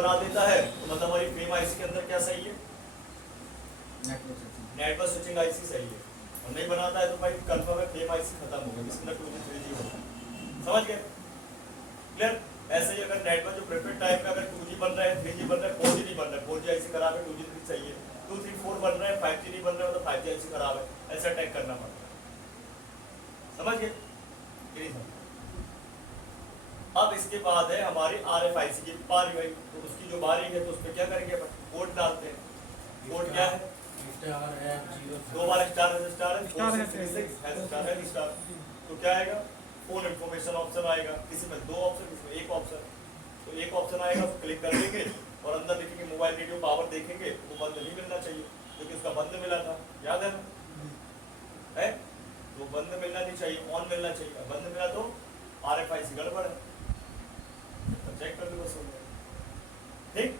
बना देता है तो मतलब हमारी फ्रेम आईसी के अंदर क्या सही है, नेटवर्क स्विचिंग आईसी सही है, और नहीं बनाता है तो भाई कंफर्म है फ्रेम आईसी खत्म हो गया, इसके अंदर 2G 3G होगा। समझ गए? क्लियर? ऐसे ही अगर नेटवर्क जो प्रेफर्ड टाइप का अगर 2G बन रहा है, 3G बन रहा है, 4G नहीं बन रहा है, 4G आईसी खराब है, 2G 3 सही है, 2 3 4 बन रहा है, 5G नहीं बन रहा है तो 5G आईसी खराब है, ऐसा अटैक करना पड़ता है। समझ गए? अब इसके बाद है हमारी RFIC की बारी भाई, तो उसकी जो बारी है तो उसमें क्या करेंगे अपन, कोड डालते हैं। कोड क्या है? स्टार है, जीरो दो बार स्टार है, स्टार है, 4636 है, स्टार है, स्टार। तो क्या आएगा? फोन इन्फॉर्मेशन ऑप्शन आएगा, किसी में 2 ऑप्शन, किसी में 1 ऑप्शन। तो 1 ऑप्शन आएगा, उसको क्लिक कर देंगे और अंदर देखेंगे मोबाइल रेडियो पावर देखेंगे, वो बंद नहीं मिलना चाहिए क्योंकि उसका बंद मिला था, याद है? तो बंद मिलना नहीं चाहिए, ऑन मिलना चाहिए। बंद मिला तो RFIC गड़बड़ है, तो चेक कर लो बस हो गया। ठीक?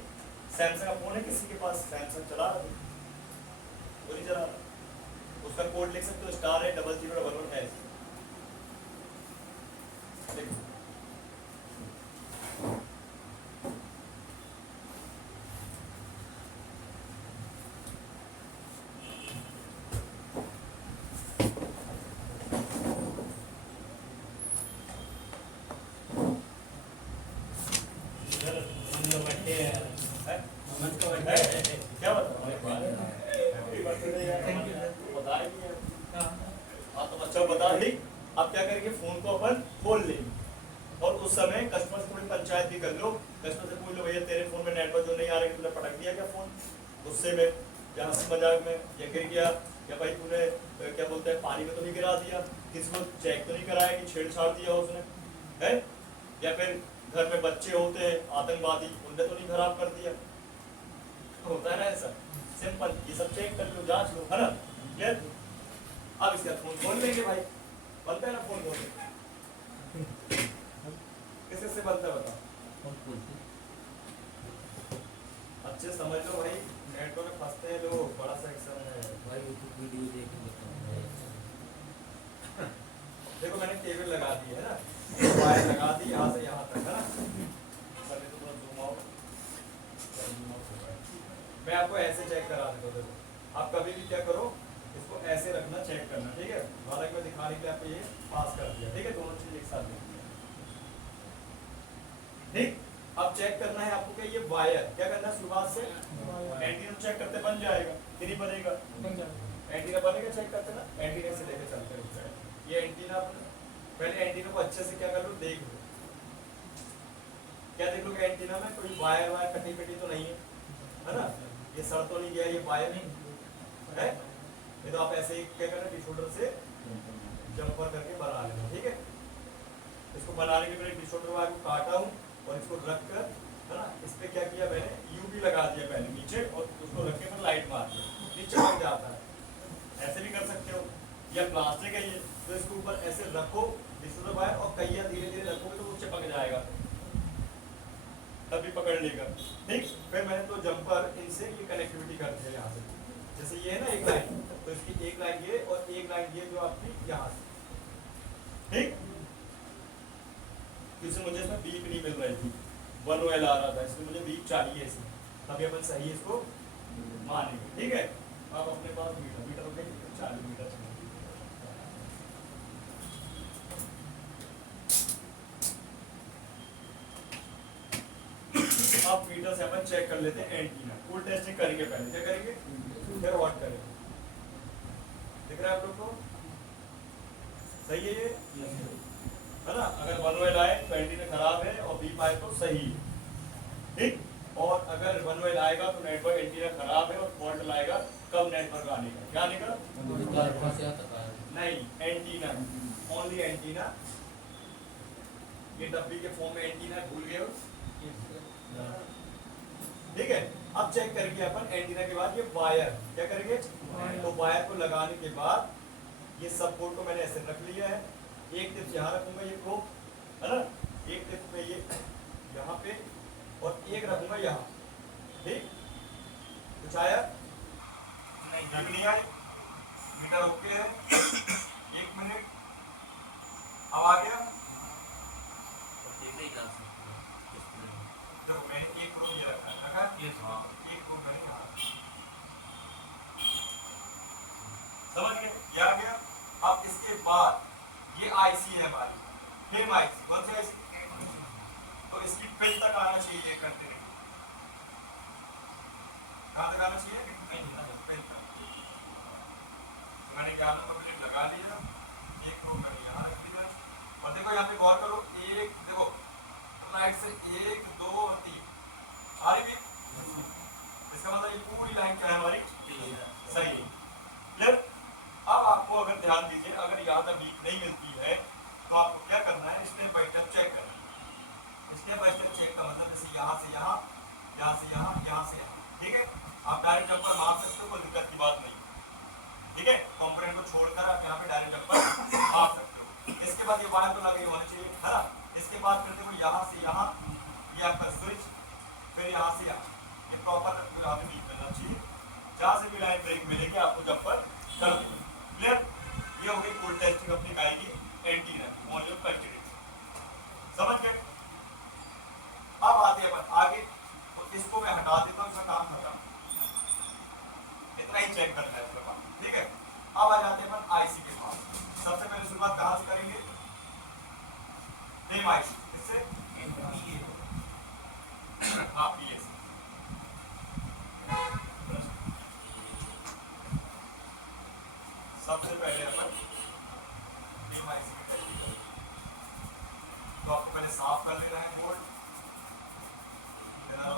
सैमसंग का फोन है किसी के पास, सैमसंग चला रहा है, वो नहीं चला रहा, उसका कोड लिख सकते हो, स्टार है 0011 है। क्या बता बता दी। अब क्या करेंगे, फोन को अपन खोल लेंगे और उस समय कस्टमर से थोड़ी पंचायत भी कर लो, कस्टमर से पूछ लो भैया तेरे फोन में नेटवर्क जो नहीं आ रहा, तूने पटक दिया क्या फोन गुस्से में या हंसी मजाक में, या गिर गया, या भाई तूने क्या बोलते हैं पानी में तो नहीं गिरा दिया, किसी को चेक तो नहीं कराया कि छेड़छाड़ दिया उसने है, या फिर घर में बच्चे होते हैं आतंकवादी, उनने तो नहीं खराब कर दिया, होता है ना ऐसा। सिंपल, ये सब चेक कर लो, जांच लो, है ना? क्लियर? अब इसका फोन खोल लेंगे भाई, बनता है ना फोन खोल, किससे से बनता है बताओ, अच्छे समझ लो भाई, नेटवर्क में फंसते हैं लोग, बड़ा सेक्शन है भाई यूट्यूब वीडियो देख के बताऊंगा। देखो मैंने केबल लगा दी है ना, वायर लगा दी यहाँ से यहाँ तक, है ना? पहले तो थोड़ा जूम आउट, मैं आपको ऐसे चेक करा देता हूँ। देखो आप कभी भी क्या करो, इसको ऐसे रखना, चेक करना, ठीक है? हालांकि मैं दिखाने के लिए आपको ये पास कर दिया, ठीक है? दोनों चीज एक साथ देख लिया, ठीक? अब चेक करना है आपको, क्या ये वायर क्या करना है, शुरुआत से एंटीना चेक करते बन जाएगा कि नहीं बनेगा, एंटीना बनेगा, चेक करते ना, एंटीना से लेके चलते हैं। ये एंटीना, पहले एंटीना को अच्छे से क्या कर लो, देख लो, क्या देख लो कि एंटीना में कोई वायर वायर कटी कटी तो नहीं है ना, ये सड़ तो नहीं गया, ये वायर नहीं है, ये तो आप ऐसे ही क्या करना, डिशोल्डर से जंपर करके बना लेना, ठीक है? इसको बनाने के लिए डिशोल्डर वायर को काटा हूँ और इसको रख कर, है ना, इस पे क्या किया मैंने, यूवी लगा दिया पहले नीचे, और उसको रख के फिर लाइट मार दिया, नीचे लग जाता है। ऐसे भी कर सकते हो, या प्लास्टिक है ये, तो इसके ऊपर ऐसे रखो डिशोल्डर वायर, और कहिया धीरे धीरे रखोगे तो वो चिपक जाएगा, तभी पकड़ लेगा, ठीक? फिर मैंने तो जंपर इनसे ये कनेक्टिविटी कर दिया यहाँ से, जैसे ये है ना एक लाइन, तो इसकी एक लाइन ये और एक लाइन ये जो आपकी यहाँ से, ठीक? इसमें मुझे इसमें बीप नहीं मिल रही थी, 1 OL आ रहा था, इसमें मुझे बीप चाहिए इसमें, तभी अपन सही इसको मानेंगे, ठीक है? अब अपने पास मीटर मीटर हो गया 40 मीटर, अब मीटर से अपन चेक कर लेते हैं एंटीना, फुल टेस्टिंग करेंगे, पहले क्या करेंगे, फिर व्हाट करेंगे, दिख रहा है आप लोग को? सही है ये, है ना? अगर 1 OL आए तो एंटीना खराब है और बीप आए तो सही है, ठीक? और अगर 1 OL आएगा तो नेटवर्क एंटीना खराब है, और फॉल्ट लाएगा कब नेटवर्क आने का, क्या आने का? नहीं, एंटीना, ओनली एंटीना, ये डब्बी के फॉर्म में एंटीना भूल गए हो, ठीक है? अब चेक करेंगे अपन एंटीना के बाद ये वायर, क्या करेंगे, तो वायर को लगाने के बाद ये सब पोर्ट को मैंने ऐसे रख लिया है, एक टिप यहाँ रखूंगा ये प्रोब, है ना, एक टिप में ये यहाँ पे, और एक रखूंगा यहाँ, ठीक? कुछ आया नहीं, जग नहीं आए, मीटर ओके है, 1 मिनट, अब आ गया, देखो मैंने एक प्रोब ये रखा हाँ, एक को करें हाँ। समझ गए? क्या आ गया? अब इसके बाद ये आईसी है हमारी, फिर आईसी कौन सी आईसी? तो इसकी पिन तक आना चाहिए ये करते हैं। कहाँ तक आना चाहिए? पिन तक। तो मैंने क्या पब्लिक लगा लिया, एक रो कर लिया रख दिया। और देखो यहाँ पे गौर करो, एक देखो राइट से 1 2 और 3 आ रही है। इसका मतलब ये पूरी लाइन क्या है हमारी? सही है। क्लियर? अब आपको अगर ध्यान दीजिए, अगर यहाँ तक लीक नहीं मिलती है तो आपको क्या करना है? स्टेप बाय स्टेप चेक करना है। स्टेप बाय स्टेप चेक का मतलब जैसे यहाँ से यहाँ, यहाँ से यहाँ, यहाँ से यहाँ, ठीक है? आप डायरेक्ट जंपर मार सकते हो, कोई दिक्कत की बात नहीं, ठीक है? कंपोनेंट को छोड़कर आप यहाँ पे डायरेक्ट जंपर मार सकते हो। इसके बाद ये वायर तो लगे होने चाहिए, है ना? इसके बाद फिर देखो यहाँ से यहाँ, ये आपका स्विच, फिर यहाँ से यहाँ, ये प्रॉपर यहाँ पे लीक करना चाहिए। जहाँ से भी लाइन ब्रेक मिलेगी आपको जंपर कर देंगे। क्लियर? ये हो गई फुल टेस्टिंग अपनी आएगी एंटीना की, ऑन योर कंटिन्यू। समझ गए? अब आते हैं अपन आगे, तो इसको मैं हटा देता हूँ, इसका काम खत्म, इतना ही चेक करना है इसके बाद, ठीक है? अब आ जाते हैं अपन आईसी के पास। सबसे पहले शुरुआत कहाँ से करेंगे? सेम आईसी, किससे? हाँ, पीए से। सबसे पहले अपन सेम आईसी के करेंगे, तो आपको पहले साफ कर लेना है बोर्ड,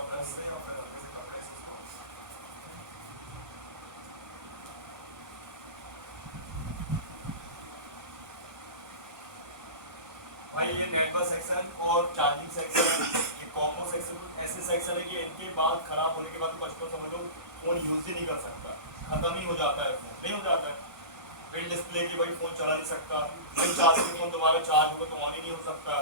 ब्रश से और फिर हल्के से कपड़े से इसको। भाई ये नेटवर्क सेक्शन और चार्जिंग सेक्शन, ये कॉम्बो सेक्शन ऐसे सेक्शन है कि इनके बाद खराब होने के बाद कस्टमर समझ लो फोन यूज ही नहीं कर सकता, खत्म ही हो जाता है, फोन नहीं हो जाता है। फिर डिस्प्ले की भाई फोन चला नहीं सकता, फिर चार्ज के फोन दोबारा चार्ज होगा तो ऑन ही नहीं हो सकता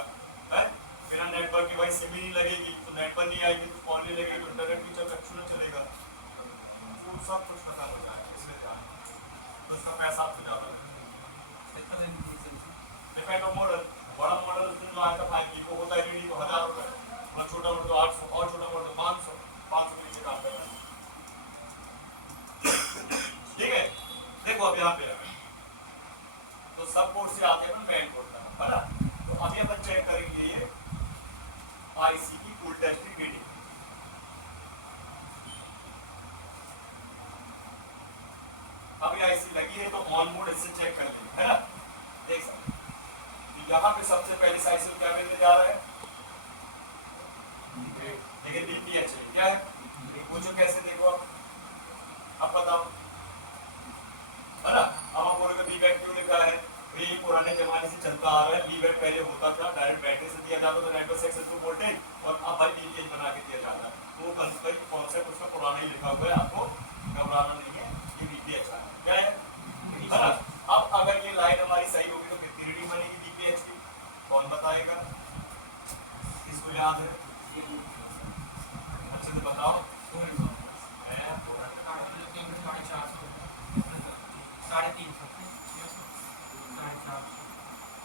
है। बिना नेटवर्क की भाई सिम ही नहीं लगेगी, तो नेटवर्क नहीं आएगी तो कॉल नहीं लगेगी, तो इंटरनेट भी चल चलेगा, तो सब कुछ खत्म हो जाएगा। इसलिए ध्यान, तो उसका पैसा आपको ज़्यादा डिपेंड ऑन मॉडल। बड़ा मॉडल जो आता है 5G को होता है रीडी को 1000 रुपये, और छोटा मॉडल तो 800, और छोटा मॉडल तो 500 के नीचे काम करना है, ठीक है? देखो अब यहाँ पे तो सब पोर्ट से आते हैं मेन पोर्ट तक, है ना? तो अभी अपन चेक करेंगे ये आईसी की फुल टेस्टिंग रीडिंग। अभी आईसी लगी है तो ऑन मोड इससे चेक कर लेंगे, है ना? देख सकते यहाँ पे सबसे पहले साइड से क्या मिलने जा रहा है? लेकिन डीपीएच है, क्या है? पूछो कैसे, देखो अब बताओ, है ना? अब आप बोलोगे बीबैक क्यों लिखा है? ये पुराने जमाने से चलता आ रहा है, बीबैक पहले होता था डायरेक्ट बैटरी से दिया जाता था नेटवर्क सेक्शन टू वोल्टेज, और अब भाई डीपीएच बना के दिया जाता है। तो कॉन्सेप्ट उसका पुराना ही लिखा हुआ है, आपको घबराना नहीं है, ये डीपीएच है, क्या है? अब अगर ये लाइन हमारी सही होगी तो कितनी रीडिंग बनेगी डीपीएच की? कौन बताएगा? किसको याद है? अच्छे से बताओ।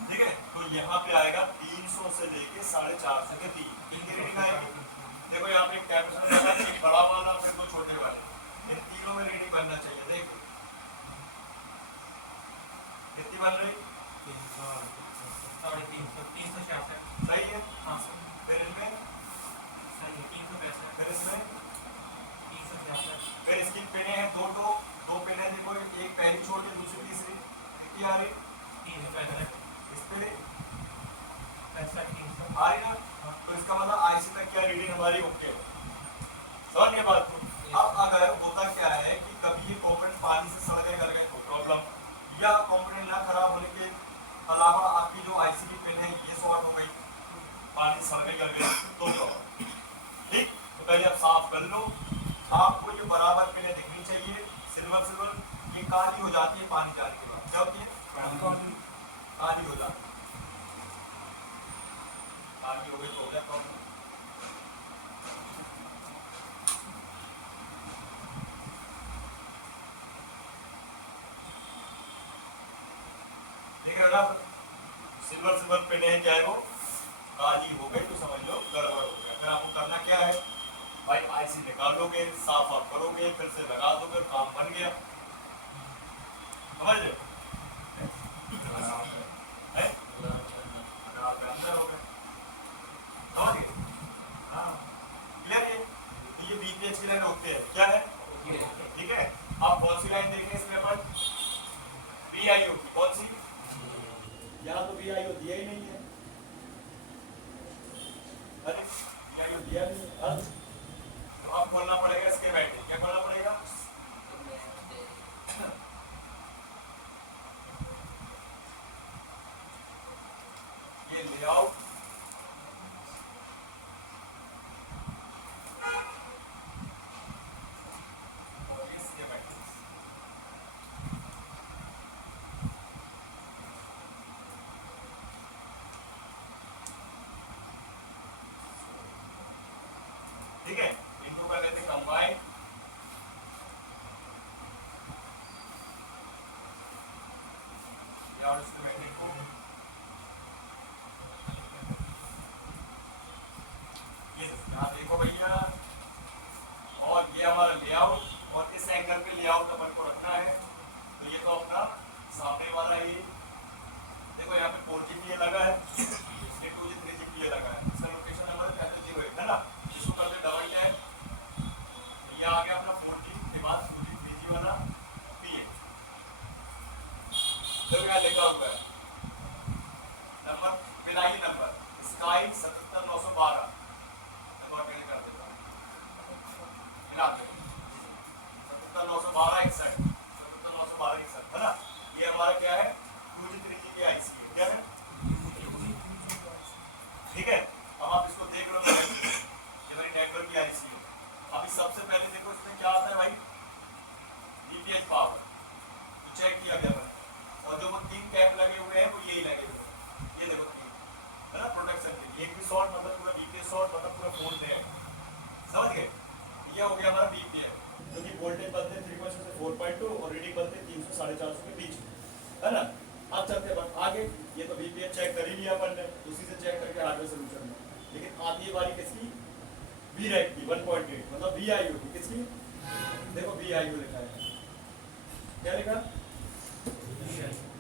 ठीक है, तो यहाँ पे आएगा 300 से लेके 450 के 3 कितनी रीडिंग आएगी? देखो यहाँ पे एक कैपेसिटर, एक बड़ा वाला, फिर दो छोटे वाले, इन तीनों में रीडिंग बनना चाहिए। देखो कितनी बन रही? 366 सही है। हाँ फिर इसमें, सही है 365 फिर इसमें, 366 फिर इसकी पिने हैं दो पिने, देखो एक पहली छोड़ के दूसरी तीसरी, कितनी आ रही? 365 इस पे 365 आ रही ना? तो इसका मतलब आईसी तक क्या रीडिंग हमारी ओके हो, समझ गए बात को? अब अगर होता क्या है कि कभी ये कंपोनेंट पानी से सड़ गए, गल गए तो प्रॉब्लम, या कंपोनेंट ना खराब होने के अलावा आपकी जो आईसी की पिन है ये शॉर्ट हो गई, पानी सड़ गई, गल गई तो प्रॉब्लम, ठीक? तो पहले आप साफ कर लो। आपको ये बराबर पिने दिखनी चाहिए, सिल्वर, ये काली हो जाती है पानी जाने के बाद, क्या होती है? काली हो जाती है, काली हो गई तो हो गया प्रॉब्लम। सिल्वर पिन है, क्या है वो? काली हो गई तो समझ लो गड़बड़ हो गया। फिर आपको करना क्या है? भाई आईसी निकालोगे, साफ ऑफ करोगे, फिर से लगा दोगे, काम बन गया। समझ रहे हो? हैं? अगर आप अंदर हो गए, समझ गए? हाँ, क्लियर है? ये वीपीएच की लाइन होते हैं, क्या है? ठीक है। आप कौन सी लाइन देखें इसमें अपन? वीआईओ की। कौन सी? यहाँ तो वीआईओ दिया ही नहीं है। अरे वीआईओ दिया नहीं है। हाँ? तो अब खोलना पड़ेगा स्कीमेटिक। क्या खोलना पड़ेगा? ये लेआउट, और ये स्कीमेटिक। ठीक है, इनको कर लेते कंबाइन। और स्कीमेटिक को ये यहाँ देखो भैया, और ये हमारा लेआउट, और इस एंगल पे लेआउट अपन को रखना है। तो ये तो अपना सामने वाला ये देखो, यहाँ पे 4G लगा है, ये 2G 3G लगा है। इसका लोकेशन नंबर 33 है ना। इसको कर दे डबल टैप, ये आ गया अपना 4G के बाद 2G 3G वाला PA। जब यहाँ लिखा हुआ है नंबर, पिलाई नंबर स्काई 77912 नंबर मैंने कर देता हूँ, मिला दे 77912 61 77912 61 है ना। ये हमारा क्या है? 2G 3G के आईसी क्या है? ठीक है। अब आप इसको देख लो, ये मेरी नेटवर्क की आईसी है। अभी सबसे पहले देखो इसमें क्या आता है भाई? वीपीएच पावर तो चेक किया गया मैंने, और जो वो 3 कैप लगे हुए हैं वो यही लगे हुए हैं। ये देखो 3 है ना, प्रोटेक्शन के। एक भी शॉर्ट मतलब पूरा वीपीएच शॉर्ट मतलब पूरा फोल्ड है। समझ गए? ये हो गया हमारा वीपीएच, जो कि वोल्टेज बनते हैं 3.6 से 4.2 और रीडिंग बनते हैं 300 450 के बीच में, है ना। अब चलते हैं आगे। ये तो वीपीएच चेक कर ही लिया अपन ने, उसी से चेक करके हार्डवेयर सोल्यूशन में। लेकिन आती है बारी किसकी? वीरैक की 1.8 मतलब वीआईओ की। किसकी? देखो वीआईओ लिखा है, क्या लिखा?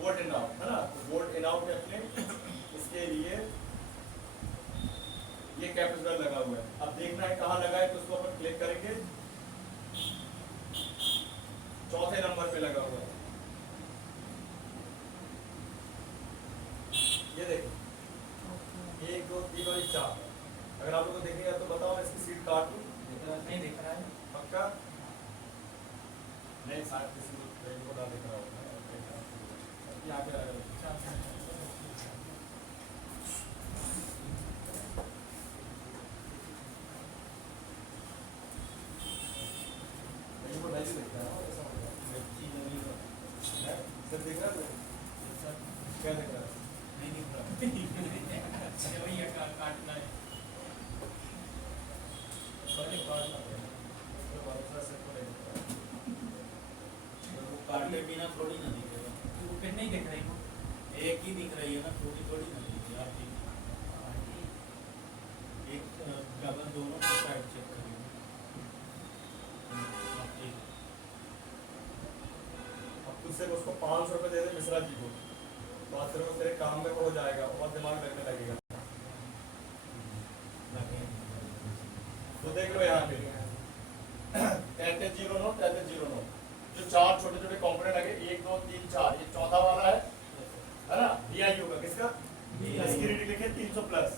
वोल्ट इन आउट, है ना। तो वोल्ट इन आउट है अपने, इसके लिए ये कैपेसिटर लगा हुआ है। अब देखना है कहाँ लगा है, तो उसको अपन क्लिक करेंगे, चौथे नंबर पे लगा हुआ है। ये देखो 1 2 3 और 4। अगर आप लोग को देखेंगे तो बताओ, इसकी सीट काट दूं? नहीं दिख रहा है। पक्का नहीं, शायद किसी को ना दिख रहा होगा। यहाँ पे आएगा को नहीं दिखता है, ऐसा होगा। सर देख रहा है? क्या देख रहा है? नहीं दिख रहा। अच्छा भैया काटना है। सॉरी काटना पड़ेगा, तो भरोसा से को नहीं दिख रहा। वो काटने बिना थोड़ी ना दिखेगा। तो फिर नहीं दिख रही वो। एक ही दिख रही है ना, थोड़ी थोड़ी ना दिख रही है। आप एक डबल दोनों की साइड चेक करिए। अब खुद से उसको 500 रुपये दे दे मिश्रा जी को, बात करो तेरे काम में हो जाएगा और दिमाग लगने लगेगा। तो देख लो यहाँ पे 3309 3309 जो 4 छोटे छोटे कंपोनेंट लगे, 1 2 3 4, ये चौथा वाला है ना। वीआईओ का, किसका? इसकी रीडिंग लिखे 300 प्लस।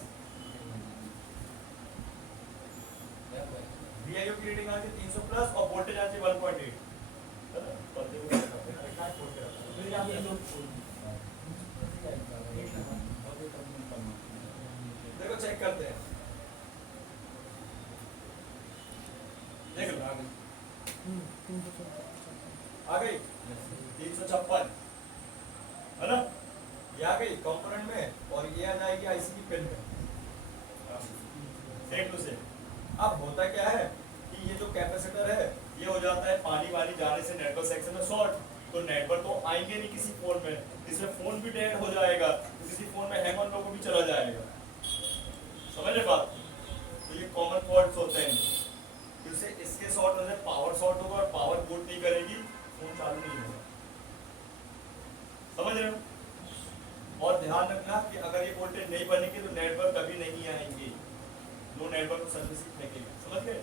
वीआईओ की रीडिंग आती है 300 प्लस और वोल्टेज आती है 1.8। देखो चेक करते हैं, देख लो आ गई 356 है ना। ये आ गई कंपोनेंट में, और ये आ जाएगी आईसी की पिन में, सेम टू सेम। अब होता क्या है कि ये जो कैपेसिटर है ये हो जाता है पानी वाली जाने से नेटवर्क सेक्शन में शॉर्ट, तो नेटवर्क तो आएंगे नहीं किसी फोन में, इसमें फोन भी डेड हो जाएगा, तो किसी फोन में हैंग ऑन लोगों भी चला जाएगा। समझ रहे बात? तो ये कॉमन फॉल्ट्स होते हैं। नहीं बनेगी तो नेटवर्क कभी नहीं आएंगे, नो नेटवर्क सर्विस फेंकेगा, समझ गए?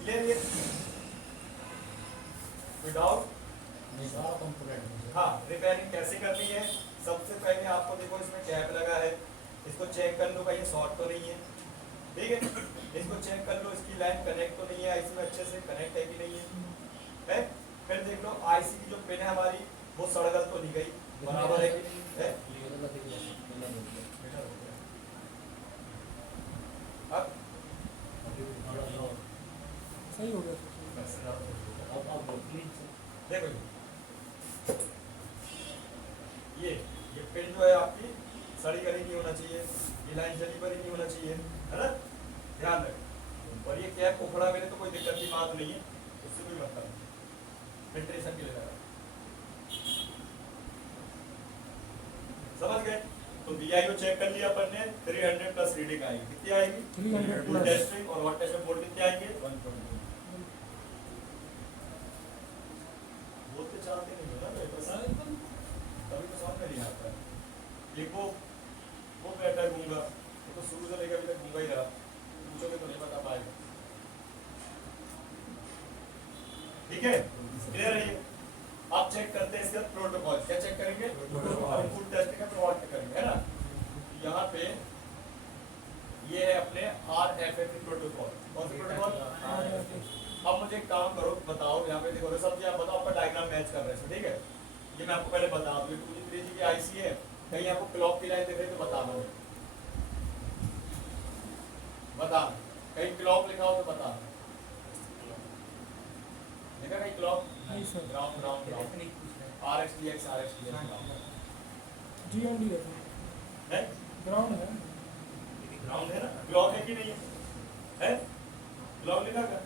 क्लियर ये विदाउट सारा कंपोनेंट हाँ रिपेयरिंग कैसे करनी है? सबसे पहले आपको देखो इसमें टैब लगा है, इसको चेक कर लो कहीं शॉर्ट तो नहीं है, ठीक है? इसको चेक कर लो इसकी लाइन कनेक्ट तो नहीं है, आईसी में अच्छे से कनेक्ट है कि नहीं है? फिर देख लो आईसी की जो पिन है हमारी वो सड़गल तो नहीं गई, बराबर है कि नहीं है? अब सही हो गया। देखो ये पिन जो है आपकी सड़ी गली नहीं होना चाहिए, ये लाइन जली बली नहीं होना चाहिए, है ना? ध्यान रखें। और ये कैप उखड़ा मेरे तो कोई दिक्कत की बात नहीं है, उससे कोई मतलब नहीं, फिल्ट्रेशन के लिए लगा। समझ गए? तो बीआईओ चेक कर लिया अपन ने, 300 प्लस रीडिंग आएगी, कितनी आएगी? 300 फुल प्लस। टेस्टिंग और हॉट टेस्ट बोर्ड कितने आएंगे? 120। बोलते चाहते नहीं हो ना भाई, बस कभी तो समझ में नहीं आता है। एक वो बैठा गूंगा, तो शुरू से लेकर अभी तक गूंगा ही रहा, पूछोगे तो नहीं बता पाएगा, ठीक है? क्लियर है ये? आप चेक करते हैं इसका प्रोटोकॉल, क्या चेक करेंगे? प्रोटोकॉल फुल टेस्टिंग का प्रोवाइड करेंगे, है ना? यहाँ पे ये है अपने RFFE प्रोटोकॉल, कौन सा प्रोटोकॉल? अब मुझे एक काम करो, बताओ यहाँ पे देखो सब आप बताओ, आपका डायग्राम मैच कर रहे हैं, ठीक है? ये मैं आपको पहले बता दूं, 2G 3G की आईसी है, कहीं आपको क्लॉक की लाइन दिख रही है तो बता दो, बता, कहीं क्लॉक लिखा हो तो बता, देखा कहीं क्लॉक? नहीं सर। ग्राउंड RxDX GND है, ग्राउंड है। ग्राउंड है ना? क्लॉक है कि नहीं है? है? क्लॉक लिखा क्या?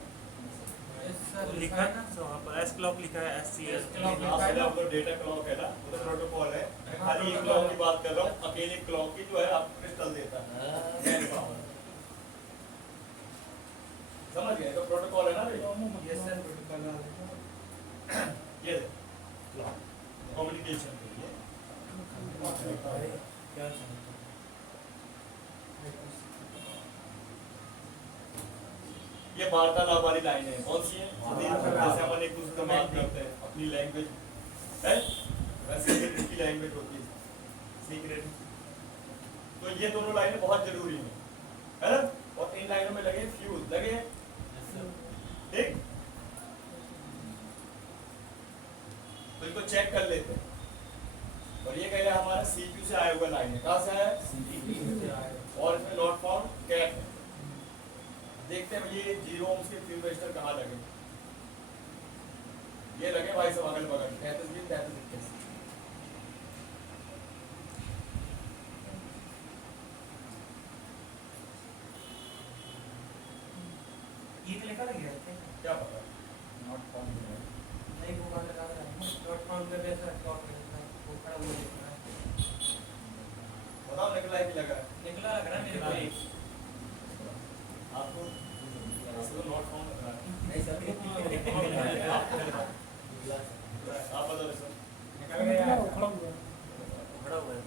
लिखा है ना सो वहाँ पर एस क्लॉक लिखा है SCS आप तो डेटा क्लॉक है ना, वो तो प्रोटोकॉल है, मैं खाली एक क्लॉक की बात कर रहा हूँ, अकेले क्लॉक की जो है आपको क्रिस्टल देता है, समझ गए? तो प्रोटोकॉल है ना भाई, यस सर प्रोटोकॉल ये कम्युनिकेशन के लिए क्या समझ ये वार्तालाप वाली लाइन है, कौन सी है? जैसे अपन एक दूसरे से बात करते हैं अपनी लैंग्वेज है, वैसे ही इनकी लैंग्वेज होती है सीक्रेट। तो ये दोनों लाइनें बहुत जरूरी है ना? और इन लाइनों में लगे फ्यूज लगे, ठीक? तो इनको चेक कर लेते हैं। और ये कह हमारा CPU से आया हुआ लाइन है, कहाँ से आया है? CPU से आया। और इसमें नॉट फाउंड कैप है। देखते हैं ये 0 ohms के फ्यूज रजिस्टर कहाँ लगे, ये लगे भाई सब अगल बगल 33 20 33 21। ये तो लिखा लग गया क्या पता? नॉट फाउंड नहीं वो वाला लगा रहा है डॉट कॉम पे वैसा टॉप वो खड़ा हुआ दिख रहा है, बताओ निकला है कि लगा है? निकला लग रहा है मेरे को एक आपको नॉट फाउंड लग रहा है, नहीं सर आप बताओ सर। निकल गया खड़ा हुआ है। खड़ा हुआ है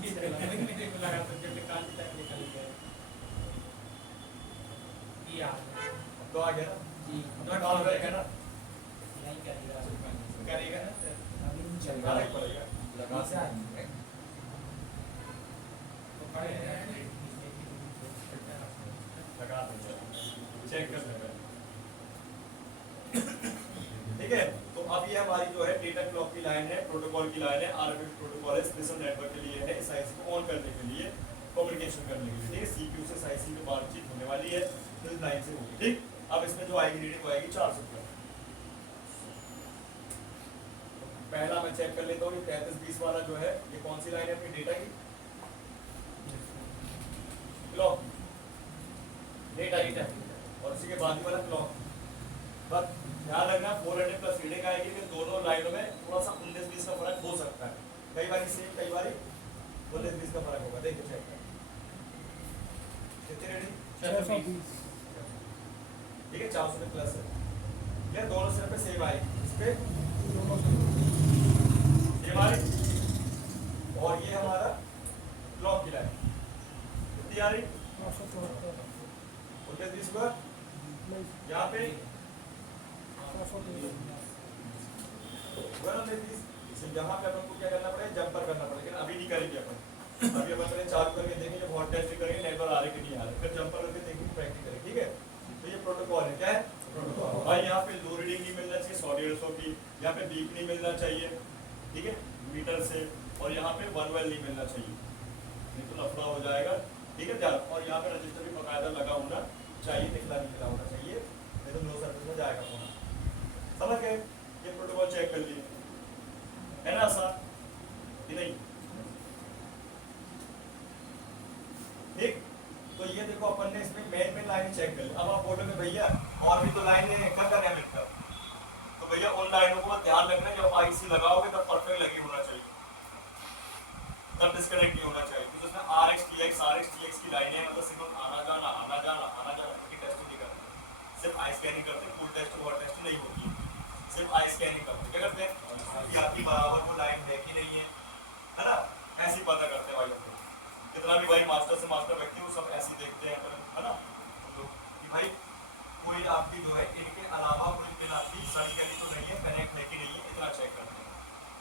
मेरे को लगा तो जब निकाल तक निकल गया ये आ अब तो आ गया ना? जी नॉट फाउंड रहेगा ना? नहीं करेगा करेगा ना? अभी नहीं चल लगाना ही पड़ेगा, लगा से तो पड़े लगा देंगे, चेक कर लेंगे, ठीक है? तो अब ये हमारी जो है डेटा क्लॉक की लाइन है, प्रोटोकॉल की लाइन है, RFFE प्रोटोकॉल है, स्पेशल नेटवर्क के लिए है, इस आईसी को ऑन करने के लिए, कम्युनिकेशन करने के लिए, ठीक है? CPU से आईसी में बातचीत होने वाली है, तो इस लाइन से होगी, ठीक? अब इसमें जो आएगी रीडिंग वो आएगी 400 प्लस। पहला मैं चेक कर लेता हूँ, ये 33 20 वाला जो है ये कौन सी लाइन है अपनी डेटा की? क्लॉक डेटा डेटा, और इसी के बाद वाला क्लॉक। बस ध्यान रखना 400 प्लस रीडिंग आएगी, लेकिन दोनों लाइनों में थोड़ा सा 19-20 का फर्क हो सकता है, कई बार सेम कई बार 19-20 का फर्क होगा, देखिए चेक कर कितनी रीडिंग? 620। ठीक है 400 प्लस है, ये दोनों सिर पे सेम आएगी, इस पे दोनों सही। ये हमारे और ये हमारा क्लॉक की लाइन कितनी आ रही 974 उनके 30 पर नहीं यहाँ पे 923 यहाँ पे अपन को क्या करना पड़ेगा जंपर करना पड़ेगा लेकिन अभी नहीं करेंगे अपन अभी अपन पहले चालू करके देखेंगे जब हॉट टेस्ट करेंगे नेटवर्क आ रहे कि नहीं आ रहे फिर जंपर करके देखेंगे प्रैक्टिस करेंगे ठीक है तो ये प्रोटोकॉल है क्या है प्रोटोकॉल भाई यहाँ पे लो रीडिंग नहीं मिलना चाहिए 100-150 की यहाँ पे बीप नहीं मिलना चाहिए ठीक है मीटर से और यहाँ पे वन वेल नहीं मिलना चाहिए नहीं तो लफड़ा हो जाएगा ठीक है ध्यान और यहाँ पे रजिस्टर भी बकायदा लगा होना चाहिए निकला होना चाहिए नहीं तो नो सर्विस में जाएगा फोन समझ गए ये प्रोटोकॉल चेक कर लिए है ना आसान कि नहीं ठीक तो ये देखो अपन ने इसमें मेन लाइन चेक कर ली अब आप बोलोगे भैया और भी तो लाइनें क्या करना है मिलकर तो भैया उन लाइनों को ध्यान रखना जब आईसी लगाओगे तब परफेक्ट लगी होना चाहिए तब डिस्कनेक्ट नहीं होना चाहिए क्योंकि उसमें RX TX की लाइनें मतलब सिर्फ आना जाना क्योंकि टेस्ट नहीं करते सिर्फ आई स्कैनिंग करते फुल टेस्ट और टेस्ट नहीं होती है सिर्फ आई स्कैनिंग करते क्या करते हैं कि आपकी बराबर वो लाइन है कि नहीं है ना ऐसे ही पता करते हैं भाई लोग कितना भी भाई मास्टर से मास्टर व्यक्ति वो सब ऐसे देखते हैं है ना हम लोग कि भाई कोई आपकी जो है इनके अलावा कोई पिन आपकी सर्जिकली तो नहीं है कनेक्ट है कि नहीं है इतना चेक करते हैं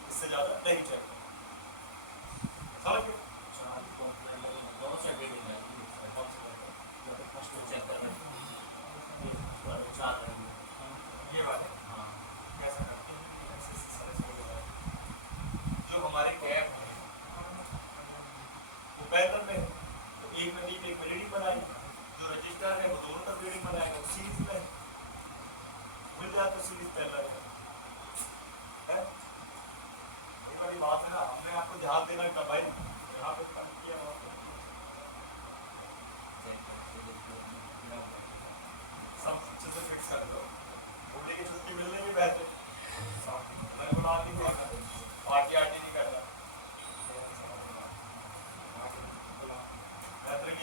इससे ज़्यादा नहीं चेक करते समझ गए ये बात है कैसा करते हैं जो हमारे कैप है वो पैरेलल में है तो एक में रीडिंग बनाएगी जो रजिस्टर है वो दोनों तरफ रीडिंग बनाएगा वो सीरीज में मिल जाए तो सीरीज पैरेलल है ये बड़ी बात है ना हमने आपको ध्यान देना कब भाई यहाँ पे काम किया सब अच्छे से फिक्स कर दो उल्टी की छुट्टी मिलने भी बेहतर पार्टी आर्टी नहीं करना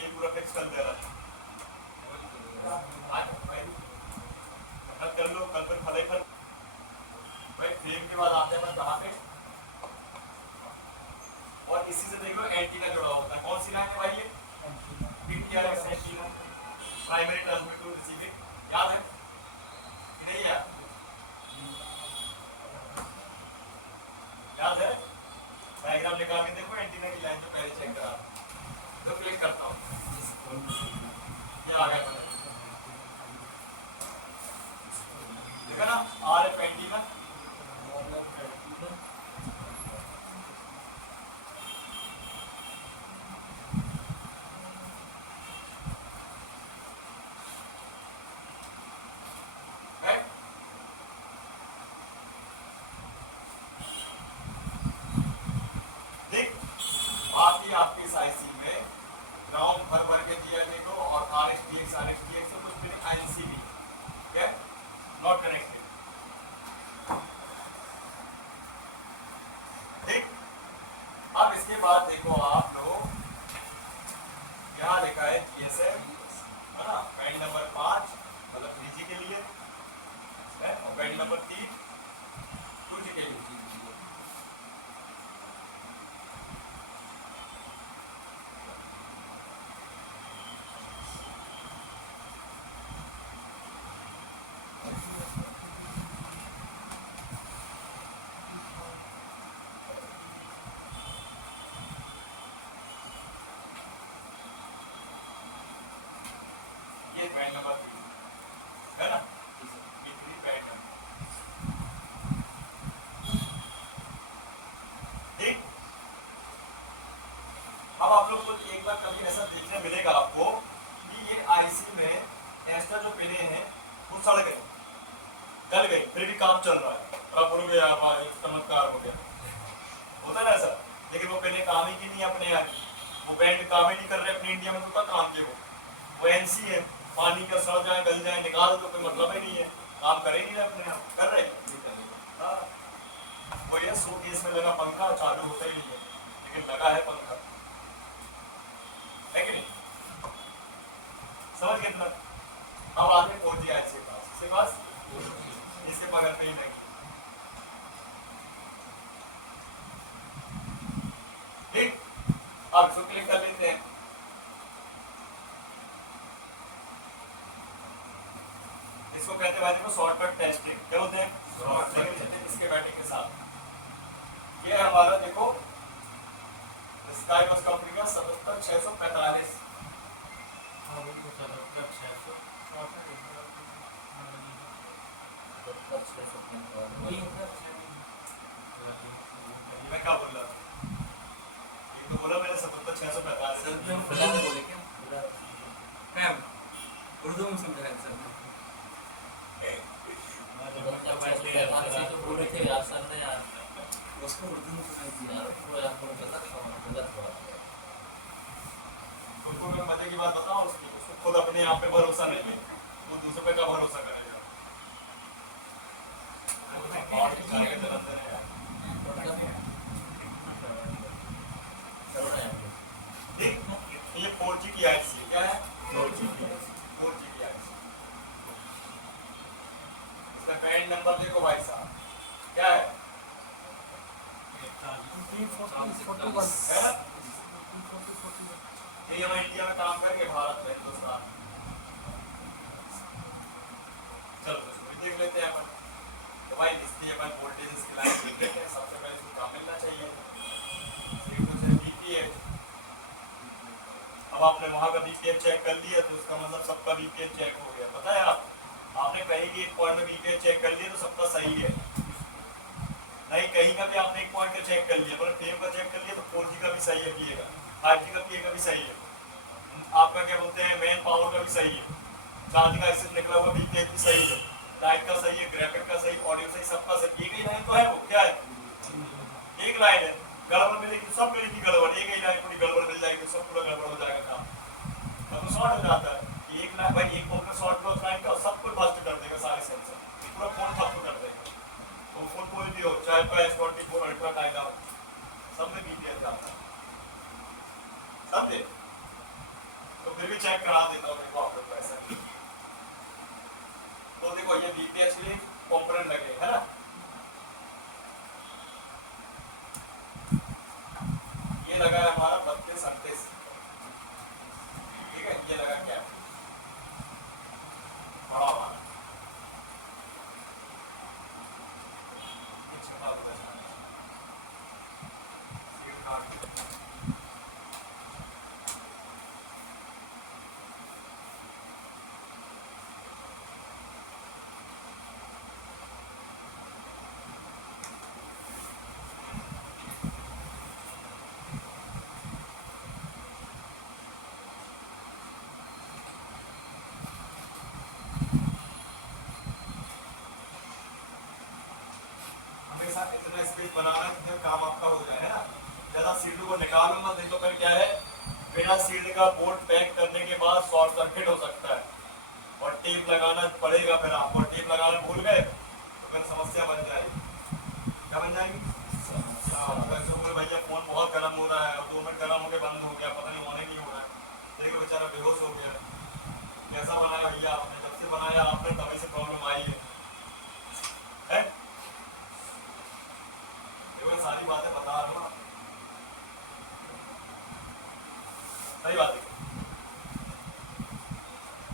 ये पूरा फिक्स कर दे रहा कर लो कल पर फले पर भाई फ्रेम के बाद आते हैं कहाँ पे और इसी से देख लो एंटीना जुड़ा होता है कौन सी लाइन है भाई ये PTRX antenna primary transmitter to receiving याद है कि नहीं याद है डायग्राम निकाल के देखो एंटीना की लाइन जो पहले चेक करा तो क्लिक करता हूँ ये आ गया देखा ना RF एंटीना आपकी साइसी में ग्राउंड भर के दिया देखो और RX TX से कुछ भी INCB क्या नॉट कनेक्टेड ठीक अब इसके बाद देखो आप लोग यहाँ लिखा है GSM है ना बैंड नंबर 5 मतलब 3G के लिए है और बैंड नंबर 3 2G के लिए बैंड नंबर 3 है ना ये 3 बैंड है ठीक अब आप लोग को एक बार कभी ऐसा देखने मिलेगा आपको कि ये आईसी में एक्स्ट्रा जो पिने हैं वो सड़ गए गल गई फिर भी काम चल रहा है अब बोलोगे यार चमत्कार हो गया होता है ना ऐसा लेकिन वो पिने काम ही की नहीं अपने यहाँ वो बैंड काम ही नहीं कर रहे अपने इंडिया में तो काम के वो एनसी है पानी का सड़ जाए गल जाए निकाल तो कोई मतलब ही नहीं है काम करे नहीं रहे अपने कर रहे वो ये शोकेस में लगा पंखा चालू होता ही नहीं है लेकिन लगा है पंखा है कि नहीं समझ गए ना अब आगे 4G इसके पास इसके बगल पे ही नहीं आप इसको क्लिक कर लेते हैं। इसको कहते हैं भाई देखो शॉर्टकट टेस्टिंग, क्या होते हैं शॉर्टकट इसके बैटिंग के साथ। ये हमारा देखो स्काई बस कंपनी का 77645। हाँ वो तो चलो जब 600 वही होता है। मैं क्या बोल रहा था, ये तो बोला मैंने 77645। बोले क्या उर्दू में समझा सर ने। तो बोल रहे थे यार सर ने यार उसको उर्दू में सुनाई दिया। यार पूरा आपको गलत हुआ। उनको मैं मजे की बात बताऊं, उसको खुद अपने आप पे भरोसा नहीं है, वो दूसरे पे का भरोसा करेगा। और बेचारे का जन्मदिन है यार। देख ये 4G की आईसी क्या है, 4G की आईसी। इसका पैन नंबर देखो भाई साहब क्या है, 41 है? ये हम इंडिया में काम करेंगे, भारत में, हिंदुस्तान। चलो इसको भी देख लेते हैं अपन। तो भाई इसकी अपन वोल्टेज इसकी लाइन देख लेते हैं। सबसे पहले इसको काम मिलना चाहिए VPH। अब आपने वहां का VPH चेक कर लिया तो उसका मतलब सबका VPH चेक हो गया। पता है आपने कहीं भी एक पॉइंट में VPH चेक कर लिया तो सबका सही है। नहीं कहीं का भी आपने एक पॉइंट का चेक कर लिया, पर फेम का चेक कर लिया तो 4G का भी सही है पिएगा, 5G का पिएगा भी सही है, आपका क्या बोलते हैं मेन पावर का भी सही है, चार्ज का एक्सेस निकला हुआ VPH भी सही है, लाइट का सही है, ग्राफिक का सही, ऑडियो सही, सबका सही। एक ही लाइन तो है, वो क्या है एक लाइन है। गड़बड़ मिलेगी तो सब मिलेगी गड़बड़, एक ही लाइन पूरी गड़बड़ मिल जाएगी तो सब पूरा गड़बड़ हो जाएगा काम। तब तो शॉर्ट हो जाता है। एक लाइन भाई एक फोन का शॉर्ट लो लाइन का सब कुछ बस्ट कर देगा, सारे सेंसर पूरा फोन खत्म कर देगा। तो फोन कोई भी हो, चाहे तो S24 अल्ट्रा टाइगर हो, सब में VPH जाता है समझे। तो फिर भी चेक करा देता हूँ देखो आप लोग ऐसा। तो देखो ये VPH के लिए कंपोनेंट लगे है ना, ये लगा है हमारा 3238, ठीक है। ये लगा क्या बड़ा वाला, ये छोटा होता है सीट काट। हमेशा इतना स्पेस बनाना कि काम आपका हो जाए है ना। ज्यादा सील्ड को निकालो मत, नहीं तो फिर क्या है बिना सील्ड का बोर्ड पैक करने के बाद शॉर्ट सर्किट हो सकता है और टेप लगाना पड़ेगा। फिर आप और टेप लगाना भूल गए तो फिर समस्या बन जाएगी। क्या बन जाएगी? वैसे बोले भैया फोन बहुत गर्म हो रहा है और 2 मिनट गर्म होकर बंद हो गया, पता नहीं होने नहीं हो रहा है, देखो बेचारा बेहोश हो गया। कैसा बनाया भैया आपने? जब से बनाया आपने तभी से प्रॉब्लम आई है? मैं सारी बातें बता रहा हूँ, सही बात है।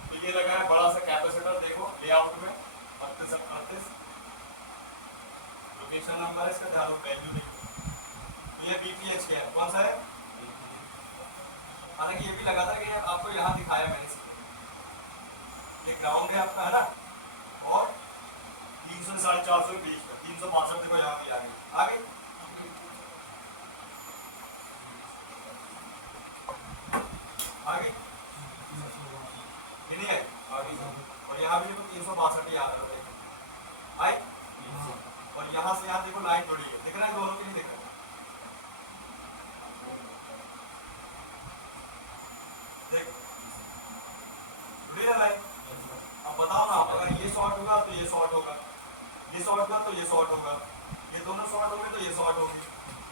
तो ये लगा है बड़ा सा कैपेसिटर, देखो लेआउट में 3238 लोकेशन नंबर है इसका, ध्यान वैल्यू देखो। ये VPH क्या है, कौन सा है? हालांकि ये भी लगा था कि आपको यहाँ दिखाया मैंने, ये ग्राउंड है आपका है ना, और 300 से 450 के बीच में 362 देखो यहाँ पे आगे आगे नहीं है आगे, और यहाँ भी देखो 362 ही आ रहा है आई, और यहाँ से यहाँ देखो लाइन जुड़ी है, दिख रहा है दोनों की नहीं दिख रहा? देखो जुड़ी है लाइन। अब बताओ ना, अगर ये शॉर्ट होगा तो ये शॉर्ट होगा, ये शॉर्ट होगा तो ये शॉर्ट होगा, ये दोनों शॉर्ट होंगे तो ये शॉर्ट होगी,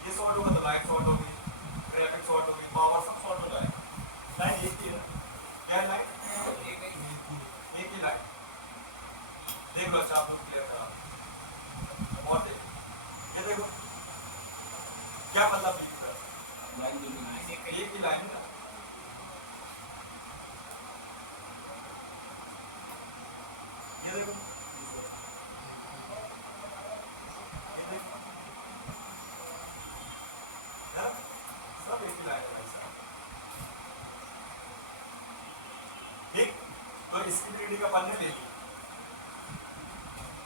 ये शॉर्ट होगा तो लाइट शॉर्ट होगी, ग्राफिक शॉर्ट होगी, पावर सब शॉर्ट हो जाएगा। लाइन एक ही है, क्या है लाइन? एक ही लाइन। देख लो अच्छा आप लोग क्लियर करा और देखो, ये देखो क्या मतलब एक देखो ये देखो है ना? सब एक ही लाइन है भाई साहब। ठीक, तो इसकी भी रीडिंग अपन ने ले ली,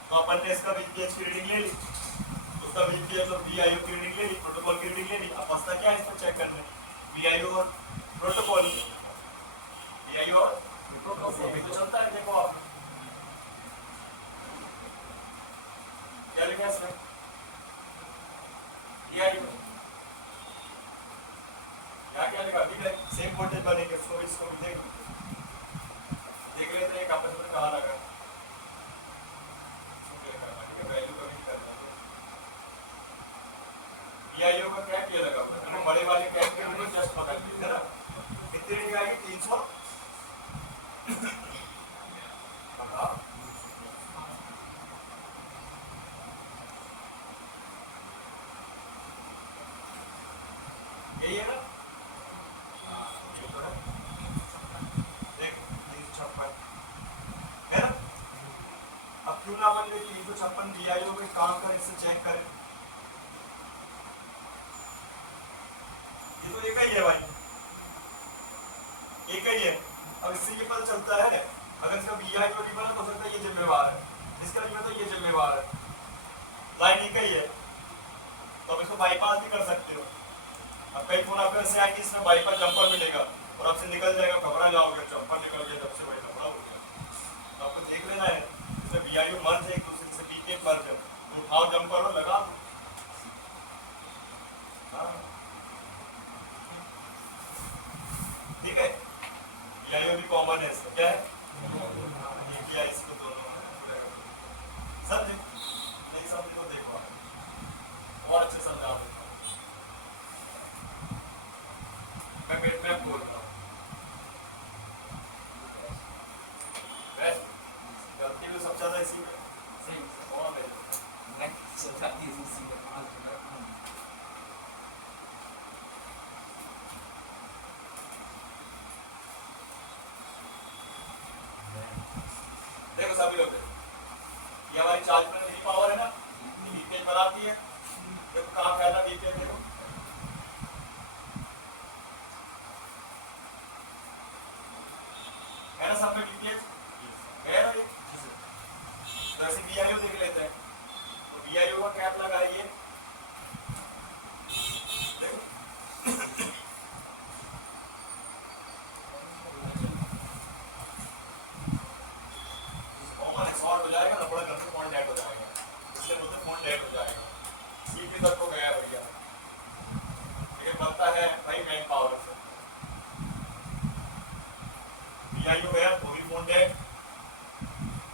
तो अपन ने इसका बीपीएच की रीडिंग ले ली, उसका बीपीएच और बीआईओ की रीडिंग ले ली, प्रोटोकॉल की रीडिंग ले ली। अब मसला क्या है इसको चेक करने, बीआईओ और प्रोटोकॉल, बीआईओ और प्रोटोकॉल भी तो चलता है। देखो आप क्या लिखा है इसमें, बीआईओ क्या लिखा, ठीक है सेम वोल्टेज बनेंगे, इसको भी देख लेते हैं आपस में कहाँ लगा, वैल्यू कभी नहीं करना। बीआईओ का क्या किया लगा, मैंने बड़े वाले कैप के लिए जस्ट पकड़ लिया है ना, कितनी रीडिंग आएगी 300 यही है ना, ये तो है, देख 356 है ना। अब क्यों ना अपन 356 बीआईओ में काम करें, इससे चेक करें, ये तो एक ही है भाई, एक ही है। अब इससे ये पता चलता है अगर इसका बीआईओ नहीं बना तो सकता है ये जिम्मेवार है, इसका नहीं तो ये जिम्मेवार है, लाइन एक ही है, तो अब इसको बाईपास भी कर सकते हो। अब कई फोन आपके ऐसे आएंगे इसमें बाईपास जंपर मिलेगा और आपसे निकल जाएगा, घबरा जाओगे, जंपर निकल गया जब से भाई घबरा हो गया। तो आपको देख लेना है इसमें बीआईओ मर्ज है, एक दूसरे से बीपीएम मर्ज है, तो उठाओ जंपर और लगा दो। ठीक है, बीआईओ भी कॉमन है इसका, क्या है ये किया इसको दोनों समझे, नहीं समझे तो देखो और अच्छे समझा देता हूँ मैं बोल रहा हूँ। गलती भी सब ज्यादा इसी में कौन है, देखो सभी लोग ये हमारी चार्ज करने की पावर है ना, लीकेज बनाती है, देखो कहाँ फैला लीकेज, देखो है ना, सब में लीकेज है ना। तो ऐसे बीआईओ देख लेते हैं, तो बीआईओ का कैप लगाइए, देखो शॉर्ट हो जाएगा ना, बड़ा घर से फोन डेड हो जाएगा, इसलिए बोलते फोन डेड हो जाएगा, सीपी तक तो गया भैया, लेकिन बनता है भाई मेन पावर से। बीआईओ गया तो भी फोन डेड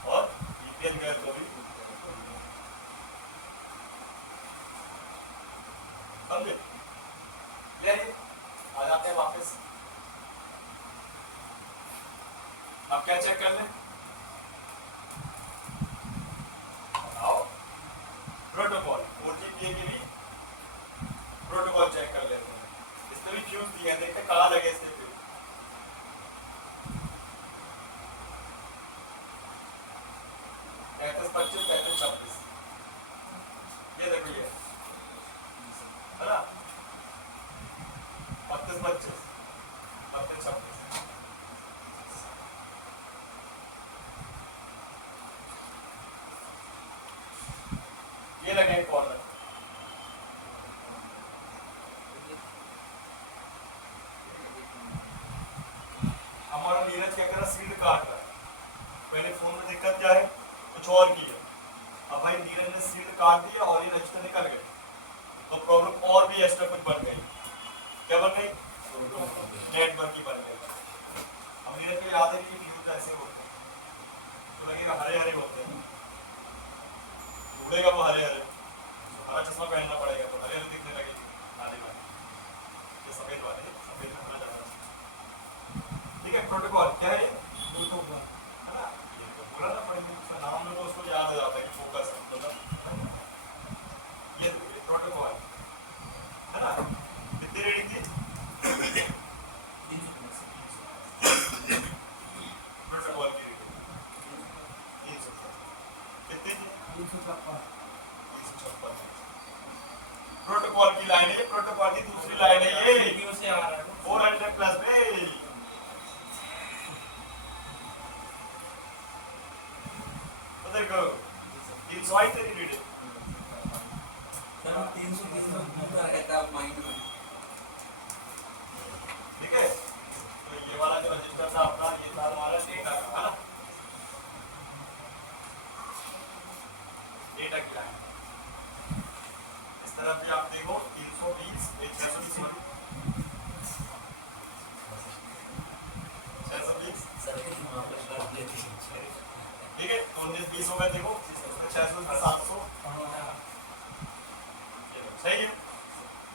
और बीपीएल गया तो भी समझे। ले आ जाते हैं वापस, अब क्या चेक कर लें, प्रोटोकॉल 4G की भी प्रोटोकॉल चेक कर लेते हैं, इसमें भी फ्यूज दिए हैं, देखते हैं कहाँ लगे इसके फ्यूज। 35, 25, 26 ये देखो ये है ना, 32, 25, 32, 26 ये लगे कॉर्नर। हमारा नीरज क्या कर रहा है, सीड काट रहा है, पहले फोन में दिक्कत क्या है कुछ और की है, अब भाई नीरज ने सीड काट दिया और ये रजिस्टर निकल गए, तो प्रॉब्लम और भी एक्स्ट्रा कुछ बढ़ गई, क्या बन गई, नेटवर्क की बन गई। अब नीरज को याद है कि फ्यूज ऐसे होते हैं, तो लगेगा हरे हरे होते हैं, उड़ेगा वो हरे हरे, हरा चश्मा पहनना पड़ेगा तो हरे हरे दिखने लगेगी नाली में, ये सफेद वाले सफेद होना ज्यादा। ठीक है, प्रोटोकॉल क्या है, प्रोटोकॉल है ना, ये तो बोला ना पड़ेगा, उसका नाम लो तो उसको याद हो जाता है कि फोकस मतलब ये प्रोटोकॉल है ना। कितनी रीडिंग थी, प्रोटोकॉल की रीडिंग 300 300 आई तेरी रीडिंग? सर 300 रहता है माइंड में। ठीक है, तो ये वाला जो रजिस्टर था अपना, ये था हमारा डेटा का, है ना? डेटा क्या है? इस तरफ भी आप देखो 320 620 ठीक है, तो 19 20 हो गए, देखो 600 का 700 सही है।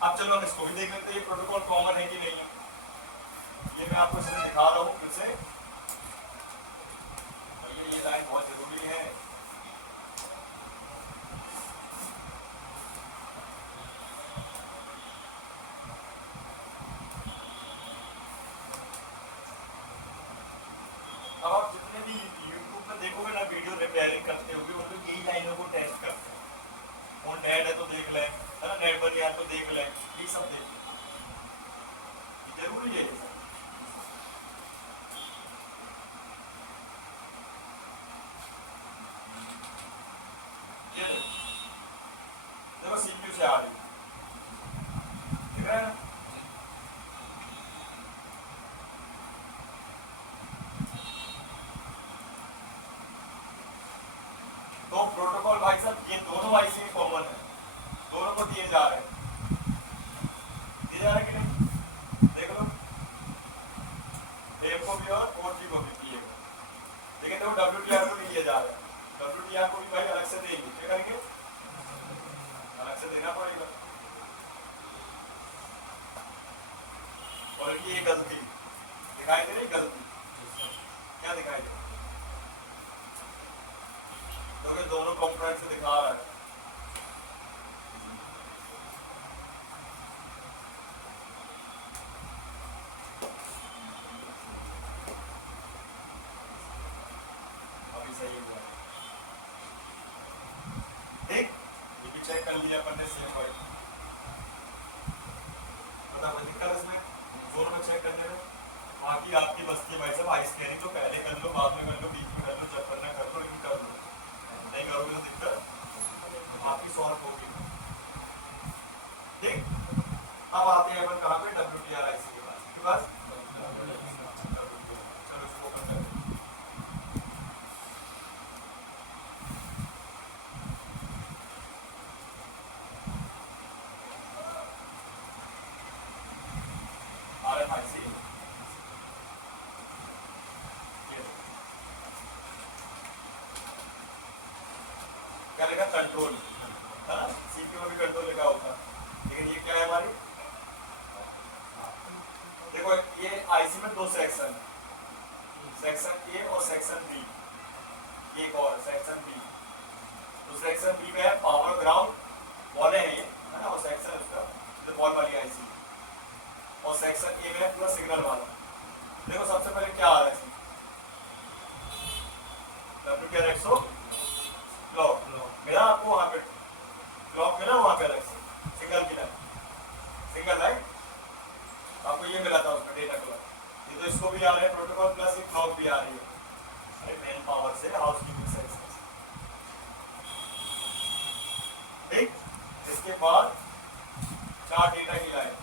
अब चलो हम इसको भी देख लेते हैं, ये प्रोटोकॉल कॉमन है कि नहीं है। ये मैं आपको इसमें दिखा रहा हूँ फिर से, ये लाइन बहुत जरूरी है। अब आप जितने भी YouTube में देखोगे ना वीडियो रिपेयरिंग करते होगे, वो लोग यही लाइनों को टेस्ट करते हैं। फोन डेड है तो देख लें, है ना, नेट बन गया तो देख लें, ये सब देख लें, जरूरी है ये सब। ये देखो CPU से आ रही है, दिख रहा है ना? तो प्रोटोकॉल भाई साहब ये दोनों आईसी कॉमन है, दोनों को दिए जा रहे हैं, दिए जा रहे कि नहीं? देख लो, देव को भी और फोर्टी को भी दिए, लेकिन देखो WTR को नहीं दिए जा रहे हैं। WTR को भी भाई अलग से देंगे, क्या करेंगे? अलग से देना पड़ेगा। और ये गलती दिखाई दे रही, गलती क्या दिखाई दे रही? क्योंकि दोनों कंपोनेंट से दिखा रहा है। अभी सही हुआ, ठीक, ये भी चेक कर लिया अपन ने सेम वाइज। बता कोई दिक्कत इसमें दोनों में चेक करने में? बाकी आपकी बस्ती भाई साहब, आई स्कैनिंग तो पहले कर लो, बाद में कर लो, बीच में कर लो, जब करना कर लो, लेकिन कर लो, नहीं करोगे तो दिक्कत आपकी सॉल्व होगी। ठीक, अब आते हैं अपन कहाँ पे? WTR IC के पास, के पास चलो इसको ओपन करते हैं। RFIC क्या लिखा? कंट्रोल, है ना? CPU में भी कंट्रोल लिखा होता, लेकिन ये क्या है हमारी? देखो ये आईसी में दो सेक्शन, सेक्शन ए और सेक्शन बी, एक और सेक्शन बी। तो सेक्शन बी में है पावर ग्राउंड वाले हैं ये, है ना, और सेक्शन उसका जो बॉल वाली आईसी, और सेक्शन ए में है पूरा सिग्नल वाला। देखो सबसे पहले क्या आ रहा है इसमें? WTR 100 क्लॉक मिला आपको, वहां पे क्लॉक मिला, वहां पे अलग से सिंगल मिला, सिंगल लाइन आपको ये मिला था उसमें डेटा क्लॉक। ये तो इसको भी आ रहा है प्रोटोकॉल प्लस एक क्लॉक भी आ रही है मेन पावर से हाउसकीपिंग सेक्शन से। ठीक, इसके बाद 4 डेटा की लाइन,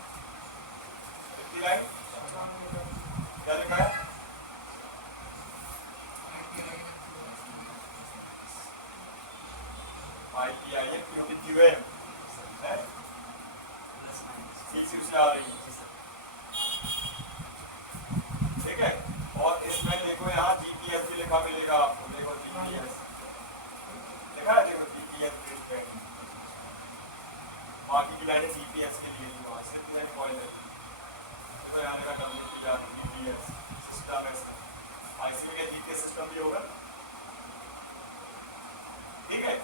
कितनी लाइन? क्या लिखा है? IPIM QTQM है, CPU से आ रही है, ठीक है। और इसमें देखो यहाँ GPS भी लिखा मिलेगा आपको, देखो GPS लिखा है, देखो GPS, बाकी की लाइनें CPS के लिए वहाँ सिग्नल पॉइंट है, देखो यहाँ लिखा WTR GPS सिस्टम है, IC में GPS सिस्टम भी होगा, ठीक है।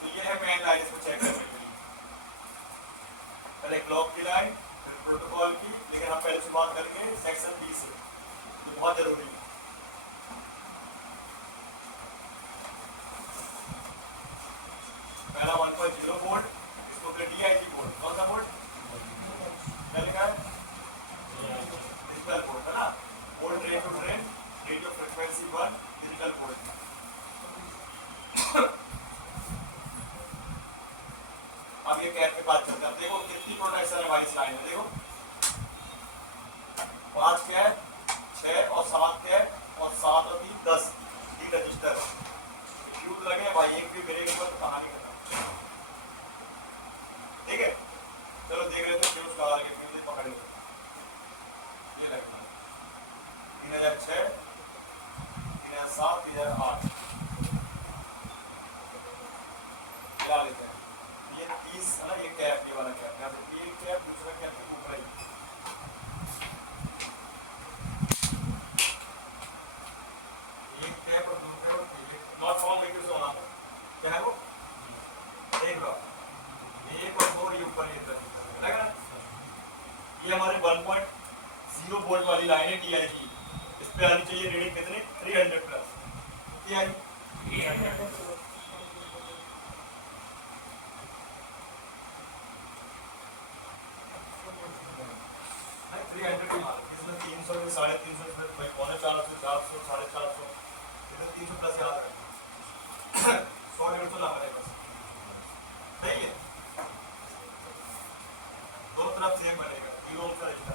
तो ये है मेन लाइन, इसको चेक करने के लिए पहले क्लॉक की लाइन, फिर प्रोटोकॉल की, लेकिन हम पहले शुरुआत करके सेक्शन बी से, ये बहुत जरूरी है। पहला 1.0 वोल्ट, इसको फिर DIG वोल्ट, कौन सा वोल्ट? क्या लिखा है? डिजिटल वोल्ट, है ना, volt drain to drain, radio frequency 1 digital volt. बात करते हैं। देखो कितनी प्रोटेक्शन है भाई इस लाइन में, देखो 5 क्या है 6 और 7 क्या है और 7 और 3 10 3 रजिस्टर फ्यूज लगे भाई, एक भी ब्रेक पर कहानी खत्म। ठीक है चलो देख रहे थे फ्यूज लगा के फ्यूज पकड़ लो, ये लगना 3006 3007 3008 मिला लेते हैं। ये 30 है ना, ये कैप ये वाला कैप यहाँ से एक कैप दूसरा कैप ऊपर ही एक कैप और दूसरा कैप नॉट फॉर्म व्हीकल से होना क्या है वो देख लो, एक और दो ये ऊपर ये लग रहा है। ये हमारे 1.0 वोल्ट वाली लाइन है टीआई की, इस पे आनी चाहिए रीडिंग कितने 300 प्लस टीआई 300 की मार इसमें 300 से 350 इसमें 450 400 450 इसमें 300 प्लस याद रखना 100 150 ना बने बस सही है, दो तरफ सेम बनेगा 0 का रिश्ता